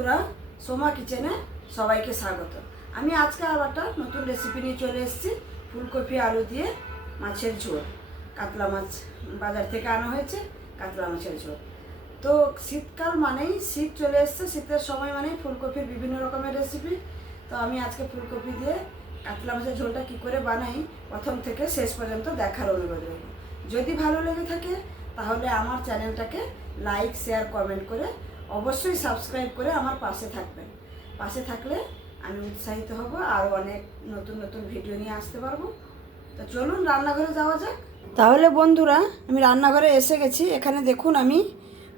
বন্ধুরা, সোমা কিচেনে সবাইকে স্বাগত। আমি আজকে আবার একটা নতুন রেসিপি নিয়ে চলে এসেছি, ফুলকপি আলু দিয়ে মাছের ঝোল। কাতলা মাছ বাজার থেকে আনা হয়েছে, কাতলা মাছের ঝোল। তো শীতকাল মানেই শীত চলে এসছে, শীতের সময় মানেই ফুলকপির বিভিন্ন রকমের রেসিপি তো আমি আজকে ফুলকপি দিয়ে কাতলা মাছের ঝোলটা কী করে বানাই, প্রথম থেকে শেষ পর্যন্ত দেখার অনুরোধ রইল। যদি ভালো লেগে থাকে, তাহলে আমার চ্যানেলটাকে লাইক শেয়ার কমেন্ট করে অবশ্যই সাবস্ক্রাইব করে আমার পাশে থাকবেন। পাশে থাকলে আমি উৎসাহিত হব আরও অনেক নতুন নতুন ভিডিও নিয়ে আসতে পারব। তো চলুন রান্নাঘরে যাওয়া যাক। তাহলে বন্ধুরা, আমি রান্নাঘরে এসে গেছি। এখানে দেখুন আমি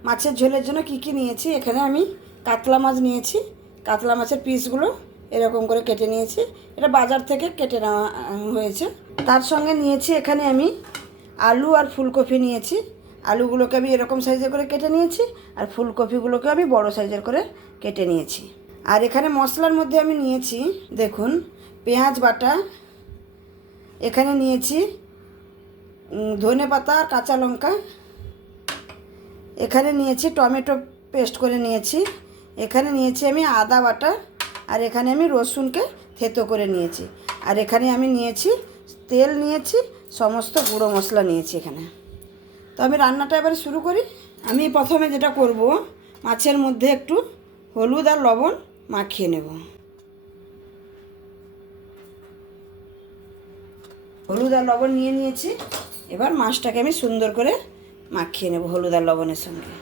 মাছের ঝোলের জন্য কি কি নিয়েছি। এখানে আমি কাতলা মাছ নিয়েছি। কাতলা মাছের পিসগুলো এরকম করে কেটে নিয়েছি। এটা বাজার থেকে কেটে নেওয়া হয়েছে। তার সঙ্গে নিয়েছি এখানে আমি আলু আর ফুলকপি নিয়েছি। আলুগুলোকে আমি এরকম সাইজের করে কেটে নিয়েছি আর ফুলকপিগুলোকে আমি বড় সাইজের করে কেটে নিয়েছি। আর এখানে মশলার মধ্যে আমি নিয়েছি, দেখুন, পেঁয়াজ বাটা, এখানে নিয়েছি ধনে পাতা আর কাঁচা লঙ্কা। এখানে নিয়েছি টমেটো পেস্ট করে নিয়েছি। এখানে নিয়েছি আমি আদা বাটা আর এখানে আমি রসুনকে থেতো করে নিয়েছি। আর এখানে আমি নিয়েছি, তেল নিয়েছি, সমস্ত গুঁড়ো মশলা নিয়েছি এখানে। আমি রান্নাটা এবারে শুরু করি। আমি প্রথমে যেটা করব, মাছের মধ্যে একটু হলুদ আর লবণ মাখিয়ে নেব। হলুদ আর লবণ নিয়ে নিয়েছি। এবার মাছটাকে আমি সুন্দর করে মাখিয়ে নেব হলুদ আর লবণের সঙ্গে।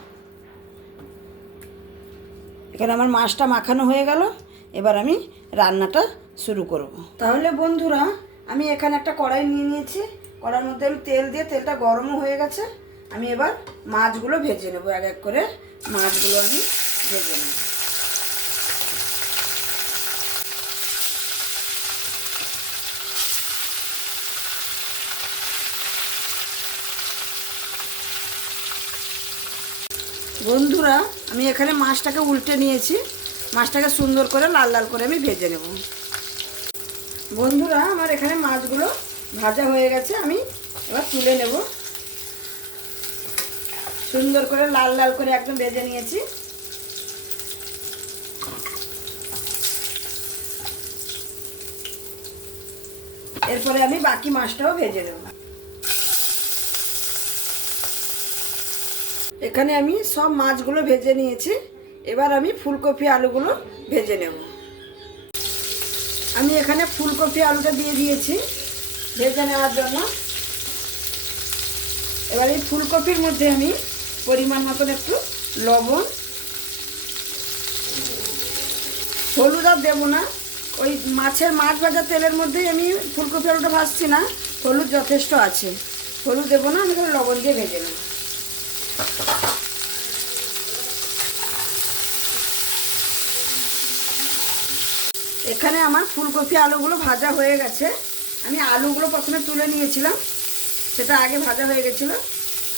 এখানে আমার মাছটা মাখানো হয়ে গেল। এবার আমি রান্নাটা শুরু করব। তাহলে বন্ধুরা, আমি এখানে একটা কড়াই নিয়ে নিয়েছি। কড়ার মধ্যে আমি তেল দিয়ে, তেলটা গরমও হয়ে গেছে। আমি এবার মাছগুলো ভেজে নেব, এক এক করে মাছগুলো আমি ভেজে নেব। বন্ধুরা, আমি এখানে মাছটাকে উল্টে নিয়েছি, মাছটাকে সুন্দর করে লাল লাল করে আমি ভেজে নেব। বন্ধুরা, আমার এখানে মাছগুলো ভাজা হয়ে গেছে, আমি এবার তুলে নেব। সুন্দর করে লাল লাল করে একদম ভেজে নিয়েছি। এরপরে আমি বাকি মাছটাও ভেজে নেব। এখানে আমি সব মাছগুলো ভেজে নিয়েছি। এবার আমি ফুলকপি আলুগুলো ভেজে নেব। আমি এখানে ফুলকপি আলুটা দিয়ে দিয়েছি ভেজে নেওয়ার জন্য। এবার এই ফুলকপির মধ্যে আমি পরিমাণ মতন একটু লবণ। হলুদ আর দেবো না। ওই মাছের মাছ ভাজা তেলের মধ্যেই আমি ফুলকপি আলুটা ভাজছি না। হলুদ যথেষ্ট আছে। হলুদ দেবো না, আমি লবণ দিয়ে ভেজে নেব। এখানে আমার ফুলকপি আলুগুলো ভাজা হয়ে গেছে। আমি আলুগুলো প্রথমে তুলে নিয়েছিলাম। সেটা আগে ভাজা হয়ে গেছিল।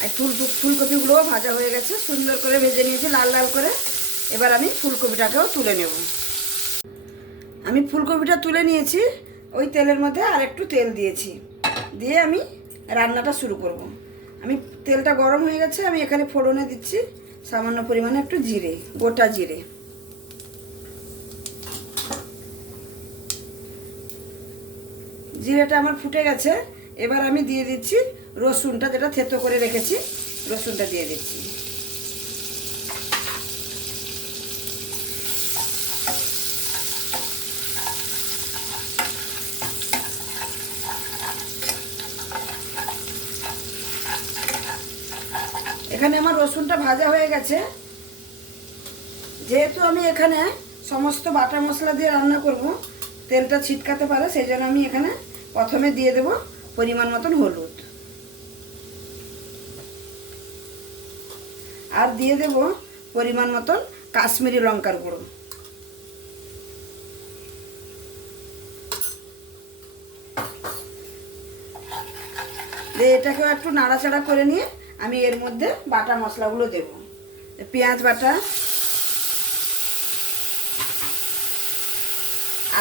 আর ফুল ফুলকপিগুলোও ভাজা হয়ে গেছে। সুন্দর করে ভেজে নিয়েছি, লাল লাল করে। এবার আমি ফুলকপিটাকেও তুলে নেব। আমি ফুলকপিটা তুলে নিয়েছি, ওই তেলের মধ্যে আর একটু তেল দিয়েছি। দিয়ে আমি রান্নাটা শুরু করব। আমি তেলটা গরম হয়ে গেছে, আমি এখানে ফোড়নে দিচ্ছি সামান্য পরিমাণে একটু জিরে, গোটা জিরে। জিরেটা আমার ফুটে গেছে। এবার আমি দিয়ে দিচ্ছি রসুনটা যেটা থেতো করে রেখেছি, রসুনটা দিয়ে দিচ্ছি। এখানে আমার রসুনটা ভাজা হয়ে গেছে। যেহেতু আমি এখানে সমস্ত বাটা মশলা দিয়ে রান্না করব, তেলটা ছিটকাতে পারে, সেই জন্য আমি এখানে প্রথমে দিয়ে দেব পরিমাণ মতন হলুদ। আর দিয়ে দেব পরিমাণ মতন কাশ্মীরি লঙ্কার গুঁড়ো। এটাকেও একটু নাড়াচাড়া করে নিয়ে আমি এর মধ্যে বাটা মশলাগুলো দেব। পেঁয়াজ বাটা,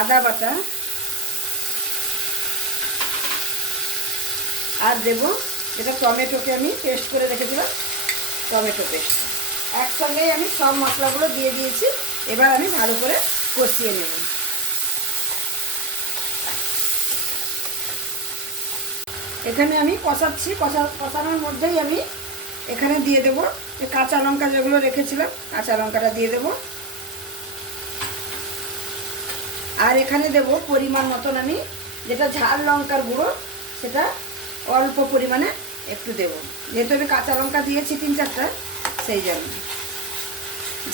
আদা বাটা, আর দেব এটা টমেটোকে আমি পেস্ট করে রেখেছিলাম। Tomato paste. একসঙ্গেই আমি সব মশলাগুলো দিয়ে দিয়েছি, এবার আমি ভালো করে কষিয়ে নেব। এখানে আমি কষাচ্ছি, কষা কষানোর মধ্যেই আমি এখানে দিয়ে দেবো যে কাঁচা লঙ্কা যেগুলো রেখেছিলাম, কাঁচা লঙ্কাটা দিয়ে দেবো। আর এখানে দেব পরিমাণ মতন আমি যেটা ঝাল লঙ্কার গুঁড়ো, সেটা অল্প পরিমাণে একটু দেব। যেহেতু আমি কাঁচা লঙ্কা দিয়েছি তিন চারটা, সেই জন্য।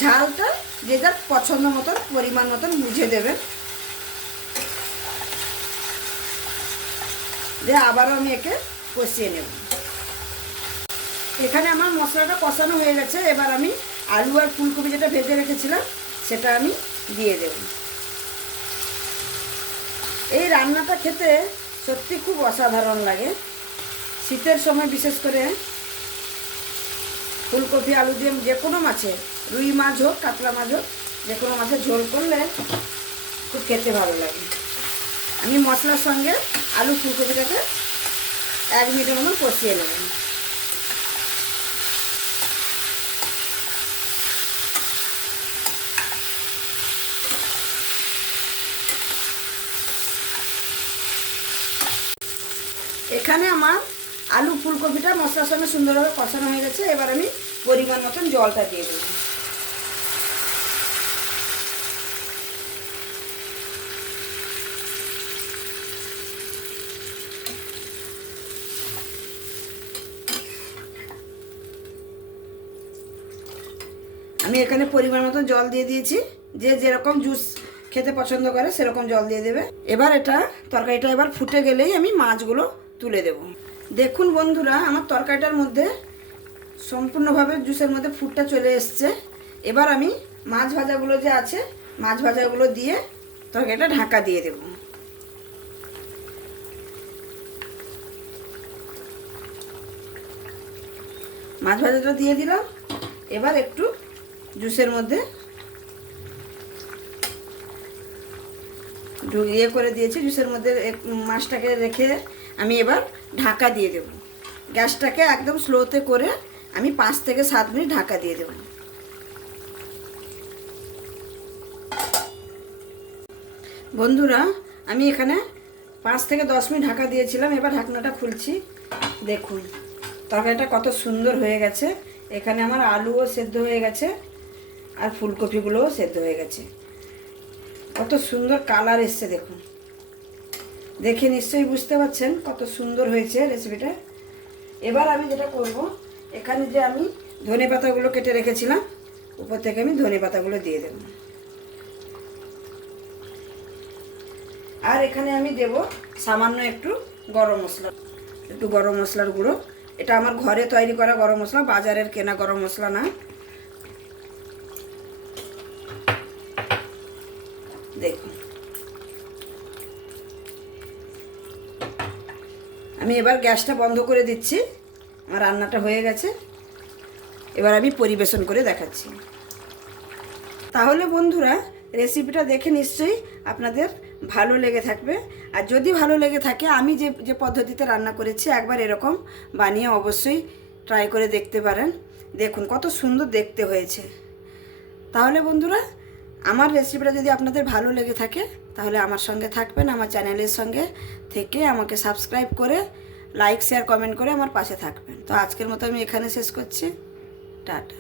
ঝালটা যে যার পছন্দ মতন, পরিমাণ মতন বুঝে দেবেন দিয়ে আবারও আমি একে কষিয়ে নেব। এখানে আমার মশলাটা কষানো হয়ে গেছে। এবার আমি আলু আর ফুলকপি যেটা ভেজে রেখেছিলাম, সেটা আমি দিয়ে দেব। এই রান্নাটা খেতে সত্যি খুব অসাধারণ লাগে। শীতের সময় বিশেষ করে ফুলকপি, আলু দিয়ে যে কোনো মাছে, রুই মাছ হোক, কাতলা মাছ হোক, যে কোনো মাছের ঝোল করলে খুব খেতে ভালো লাগে। আমি মশলার সঙ্গে আলু ফুলকপিটাকে এক মিনিটের মতন কষিয়ে নেব। এখানে আমার আলু ফুলকপিটা মশলার সঙ্গে সুন্দরভাবে কষানো হয়ে গেছে, এবার আমি পরিমাণ মতন জলটা দিয়ে দেবো। আমি এখানে পরিমাণ মতো জল দিয়ে দিয়েছি, যে যেরকম জুস খেতে পছন্দ করে সেরকম জল দিয়ে দেবে। এবার এটা তরকারিটা এবার ফুটে গেলেই আমি মাছগুলো তুলে দেব। দেখুন বন্ধুরা, আমার তরকারিটার মধ্যে সম্পূর্ণভাবে জুসের মধ্যে ফুটটা চলে এসছে। এবার আমি মাছ ভাজাগুলো যে আছে, মাছ ভাজাগুলো দিয়ে তরকারিটা ঢাকা দিয়ে দেব। মাছ ভাজাটা দিয়ে দিলাম। এবার একটু জুসের মধ্যে ইয়ে করে দিয়েছি, জুসের মধ্যে মাছটাকে রেখে আমি এবার ঢাকা দিয়ে দেব। গ্যাসটাকে একদম স্লোতে করে আমি পাঁচ থেকে সাত মিনিট ঢাকা দিয়ে দেব। বন্ধুরা, আমি এখানে পাঁচ থেকে দশ মিনিট ঢাকা দিয়েছিলাম, এবার ঢাকনাটা খুলছি। দেখুন, তরকারিটা কত সুন্দর হয়ে গেছে। এখানে আমার আলুও সেদ্ধ হয়ে গেছে, আর ফুলকপিগুলোও সেদ্ধ হয়ে গেছে। কত সুন্দর কালার এসছে দেখুন। দেখে নিশ্চয়ই বুঝতে পারছেন কত সুন্দর হয়েছে রেসিপিটা এবার আমি যেটা করব, এখানে যে আমি ধনে পাতাগুলো কেটে রেখেছিলাম, উপর থেকে আমি ধনে পাতাগুলো দিয়ে দেব। আর এখানে আমি দেব সামান্য একটু গরম মশলা। একটু গরম মশলার গুঁড়ো। এটা আমার ঘরে তৈরি করা গরম মশলা, বাজারের কেনা গরম মশলা না। দেখুন। আমি এবার গ্যাসটা বন্ধ করে দিচ্ছি। আমার রান্নাটা হয়ে গেছে। এবার আমি পরিবেশন করে দেখাচ্ছি। তাহলে বন্ধুরা রেসিপিটা দেখে নিশ্চয়ই আপনাদের ভালো লেগে থাকবে। আর যদি ভালো লেগে থাকে, আমি যে যে পদ্ধতিতে রান্না করেছি, একবার এরকম বানিয়ে অবশ্যই ট্রাই করে দেখতে পারেন। দেখুন, কত সুন্দর দেখতে হয়েছে। তাহলে বন্ধুরা আমার রেসিপিটা যদি আপনাদের ভালো লেগে থাকে, তাহলে আমার সঙ্গে থাকবেন, আমার চ্যানেলের সঙ্গে থেকে আমাকে সাবস্ক্রাইব করে লাইক শেয়ার কমেন্ট করে আমার পাশে থাকবেন। তো আজকের মতো আমি এখানে শেষ করছি। টাটা।